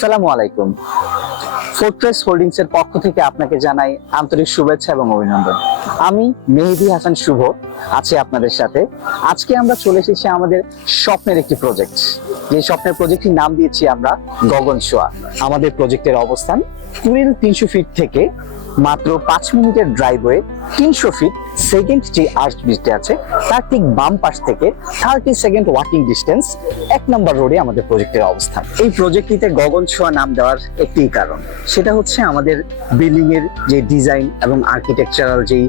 আসসালামু আলাইকুম। Fortress holdings এর পক্ষ থেকে আপনাকে জানাই আন্তরিক শুভেচ্ছা এবং অভিনন্দন। আমি মেহেদী হাসান শুভ আছি আপনাদের সাথে। আজকে আমরা চলে এসেছি আমাদের স্বপ্নের একটি প্রজেক্ট, যে স্বপ্নের প্রজেক্টটির নাম দিয়েছি আমরা গগনছোঁয়া। আমাদের প্রজেক্টের অবস্থান কুড়িল 300 ফিট থেকে মাত্র 5 মিনিটের ড্রাইভওয়ে 300 ফিট সেকেন্ড যে আর্চ ব্রিজটি আছে তার ঠিক বাম পাশ থেকে 30 সেকেন্ড ওয়াকিং ডিস্টেন্স 1 নম্বর রোডে আমাদের প্রজেক্টের অবস্থান। এই প্রজেক্টটিতে গগনছোঁয়া নাম দেওয়ার একটি কারণ, সেটা হচ্ছে আমাদের বিল্ডিং এর যে ডিজাইন এবং আর্কিটেকচারাল যেই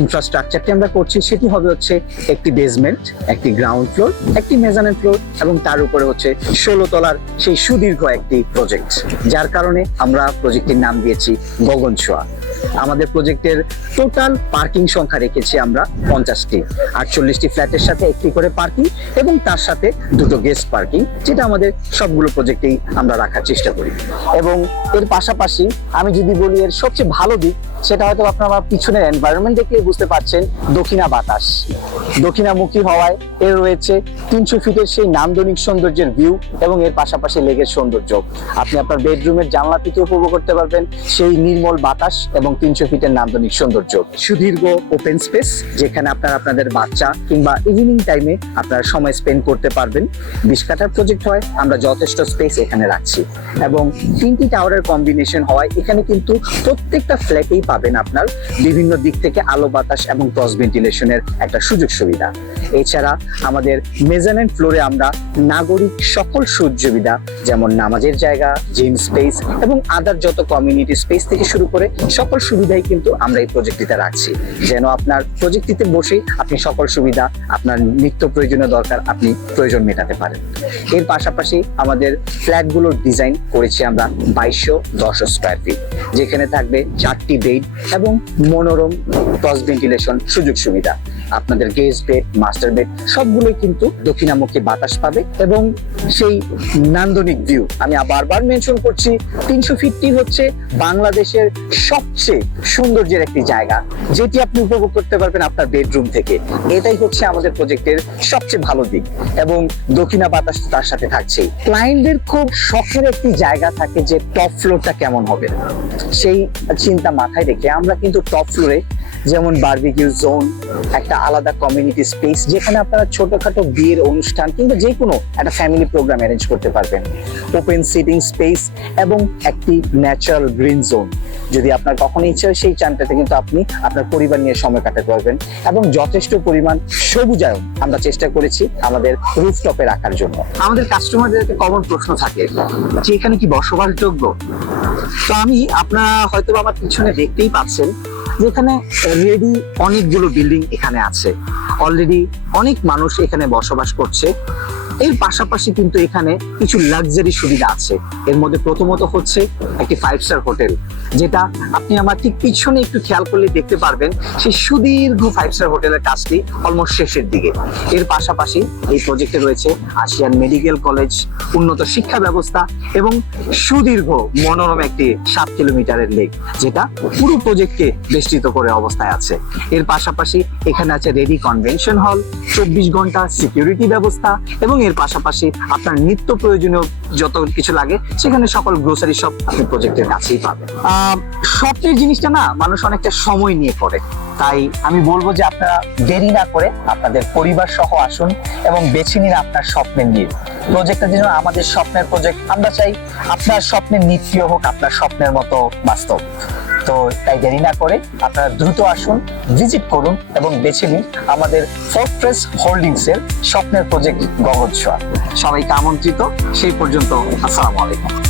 ইনফ্রাস্ট্রাকচারটি আমরা করছি সেটি হবে হচ্ছে একটি বেসমেন্ট, একটি গ্রাউন্ড ফ্লোর, একটি মেজানের ফ্লোর এবং তার উপরে হচ্ছে 16 তলার সেই সুদীর্ঘ একটি প্রজেক্ট, যার কারণে আমরা প্রজেক্টটির নাম দিয়েছি গগনছোঁয়া। আমাদের প্রজেক্টের টোটাল পার্কিং সংখ্যা রেখেছি আমরা 50টি, 48টি ফ্ল্যাটের সাথে একটি করে পার্কিং এবং তার সাথে দুটো গেস্ট পার্কিং, যেটা আমাদের সবগুলো প্রজেক্টেই আমরা রাখার চেষ্টা করি। এবং এর পাশাপাশি আমি যদি বলি এর সবচেয়ে ভালো দিক, সেটা হয়তো আপনারা পিছনের এনভায়রনমেন্ট দেখে বুঝতে পারছেন। দক্ষিণা বাতাস, দক্ষিণামুখী হওয়ায় এর রয়েছে 300 ফিটের সেই নান্দনিক সৌন্দর্যের ভিউ এবং এর পাশাপাশি লেগের সৌন্দর্য। আপনি আপনার বেডরুমের জানলা থেকে উপভোগ করতে পারবেন সেই নির্মল বাতাস এবং 300 ফিটের নান্দনিক সৌন্দর্য। সুদীর্ঘ ওপেন স্পেস, যেখানে আপনারা আপনাদের বাচ্চা কিংবা ইভিনিং টাইমে আপনারা সময় স্পেন্ড করতে পারবেন। 20 কাঠার প্রজেক্ট হয়, আমরা যথেষ্ট স্পেস এখানে রাখছি এবং 3টি টাওয়ারের কম্বিনেশন হওয়ায় এখানে কিন্তু প্রত্যেকটা ফ্ল্যাটেই পাবেন আপনার বিভিন্ন দিক থেকে আলো বাতাস এবং ক্রস ভেন্টিলেশনের একটা সুযোগ সুবিধা। এছাড়া আমাদের মেজানের ফ্লোরে আমরা নাগরিক সকল সুযোগ-সুবিধা, যেমন নামাজের জায়গা, জিম স্পেস এবং আদার যত কমিউনিটি স্পেস থেকে শুরু করে সকল সুবিধাই কিন্তু আমরা এই প্রজেক্টটিতে রাখছি, যেন আপনার প্রজেক্টটিতে বসে আপনি সকল সুবিধা আপনার নিত্য প্রয়োজনীয় দরকার আপনি প্রয়োজন মেটাতে পারেন। এর পাশাপাশি আমাদের ফ্ল্যাটগুলোর ডিজাইন করেছি আমরা 2210 স্কয়ার ফিট, যেখানে থাকবে 4টি বেড এবং মনোরম ক্রস ভেন্টিলেশন সুযোগ সুবিধা। আপনাদের গেস্ট বেড, মাস্টার বেড সবগুলোই কিন্তু দক্ষিণামুখী বাতাস পাবে এবং সেই নান্দনিক ভিউ। আমি বারবার মেনশন করছি, 300 ফিটটি হচ্ছে বাংলাদেশের সবচেয়ে সৌন্দর্যের একটি জায়গা, যেটি আপনি উপভোগ করতে পারবেন আপনার বেডরুম থেকে। এটাই হচ্ছে আমাদের প্রজেক্টের সবচেয়ে ভালো দিক এবং দক্ষিণা বাতাস তার সাথে থাকছে। ক্লায়েন্টদের খুব শখের একটি জায়গা থাকে যে টপ ফ্লোরটা কেমন হবে, সেই চিন্তা মাথায় রেখে আমরা কিন্তু টপ ফ্লোরে যেমন বারবিকিউ জোন, একটা আলাদা কমিউনিটি স্পেস, যেখানে আপনারা ছোটখাটো বিয়ের অনুষ্ঠান কিংবা যে কোনো একটা ফ্যামিলি প্রোগ্রাম অ্যারেঞ্জ করতে পারবেন, ওপেন সিটিং স্পেস এবং একটি ন্যাচারাল গ্রিন জোন। যদি আপনার কখনো ইচ্ছা হয় সেই চানটাতে কিন্তু আপনি আপনার পরিবার নিয়ে সময় কাটাতে পারবেন এবং যথেষ্ট পরিমাণ সবুজায়ন আমরা চেষ্টা করেছি আমাদের রুফটপে রাখার জন্য। আমাদের কাস্টমারদের একটা কমন প্রশ্ন থাকে যে এখানে কি বসবাসযোগ্য? তো আপনারা হয়তো আমার পিছনে দেখতেই পাচ্ছেন যেখানে রেডি অনেকগুলো বিল্ডিং এখানে আছে, অলরেডি অনেক মানুষ এখানে বসবাস করছে। এর পাশাপাশি কিন্তু এখানে কিছু লাক্সারি সুবিধা আছে। এর মধ্যে প্রথমত হচ্ছে একটি 5 স্টার হোটেল, যেটা আপনি আমার ঠিক পিছনে একটু খেয়াল করলে দেখতে পারবেন সেই সুদীর্ঘ 5 স্টার হোটেলের কাজটি অলমোস্ট শেষের দিকে। এর পাশাপাশি এই প্রজেক্টে রয়েছে আসিয়ান মেডিকেল কলেজ, উন্নত শিক্ষা ব্যবস্থা এবং সুদীর্ঘ মনোরম একটি 7 কিলোমিটারের লেক, যেটা পুরো প্রজেক্টকে বেষ্টিত করে অবস্থায় আছে। এর পাশাপাশি এখানে আছে রেডি কনভেনশন হল, 24 ঘন্টা সিকিউরিটি ব্যবস্থা এবং এর পাশাপাশি আপনার নিত্য প্রয়োজনীয় যত কিছু লাগে সেখানে সকল গ্রোসারি শপ আপনি প্রজেক্টের কাছেই পাবেন। স্বপ্নের জিনিসটা না মানুষ অনেকটা সময় নিয়ে করে, তাই আমি বলবো যে আপনারা দেরি না করে আপনাদের পরিবার সহ আসুন এবং বেছে নিন আপনার স্বপ্নের নীড়। প্রজেক্টটা যেন আমাদের স্বপ্নের প্রজেক্ট, আমরা চাই আপনার স্বপ্নের নীতিও হোক আপনার স্বপ্নের মতো বাস্তব। তো তাই দেরি না করে আপনারা দ্রুত আসুন, ভিজিট করুন এবং বেছে নিন আমাদের ফোর্ট্রেস হোল্ডিংস এর স্বপ্নের প্রজেক্ট গগনছোঁয়া। সবাইকে আমন্ত্রিত। সেই পর্যন্ত আসসালামু আলাইকুম।